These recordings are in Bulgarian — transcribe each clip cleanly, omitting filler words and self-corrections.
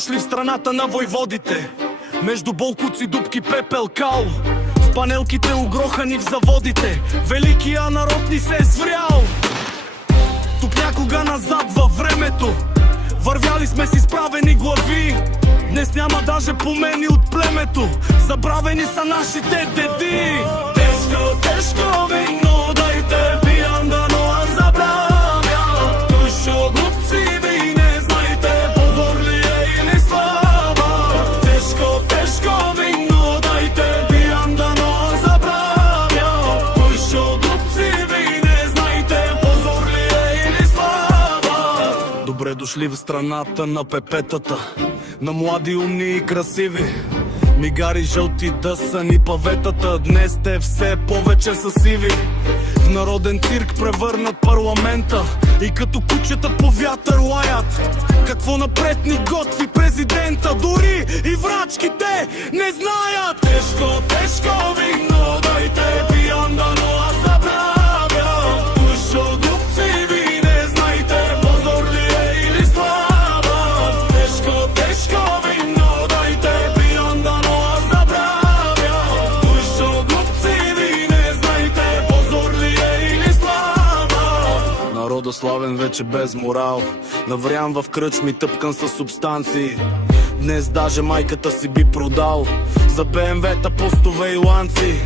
дошли в страната на войводите. Между болкуци, дупки, пепел, кал, в панелките угрохани в заводите. Великия народ ни се е сврял. Тук някога назад във времето вървяли сме с изправени глави. Днес няма даже помени от племето. Забравени са нашите деди. Тежко, тежко вино дайте пиям, дано аз забравя. Тушо глупци ви не знайте, позор ли е или слава. Тежко, тежко вино дайте пиям, дано аз забравя. Тушо глупци ви не знайте, позор ли е или слава. Добре дошли в страната на пепетата, на млади, умни и красиви. Мигари жълти да са ни паветата. Днес те все повече са сиви. В народен цирк превърнат парламента и като кучета по вятър лаят. Какво напред ни готви президента, дори и врачките не знаят. Тежко, тежко вино дайте пиям, дано аз забравя. Тушо глупци ви не знайте, позор ли е или слава. Тежко, тежко вино дайте пиям, дано аз забравя. Тушо глупци ви не знайте, позор ли е или слава. Народа славен вече без морал, наврян в кръчми тъпкан със субстанции. Днес даже майката си би продал за БМВ-та, постове и ланци.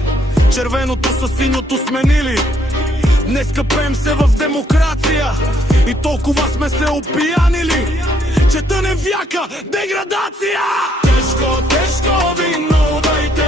Червеното със синьото сменили. Днес къпем се в демокрация и толкова сме се опиянили, че тънем вяка деградация. Тежко, тежко вино дайте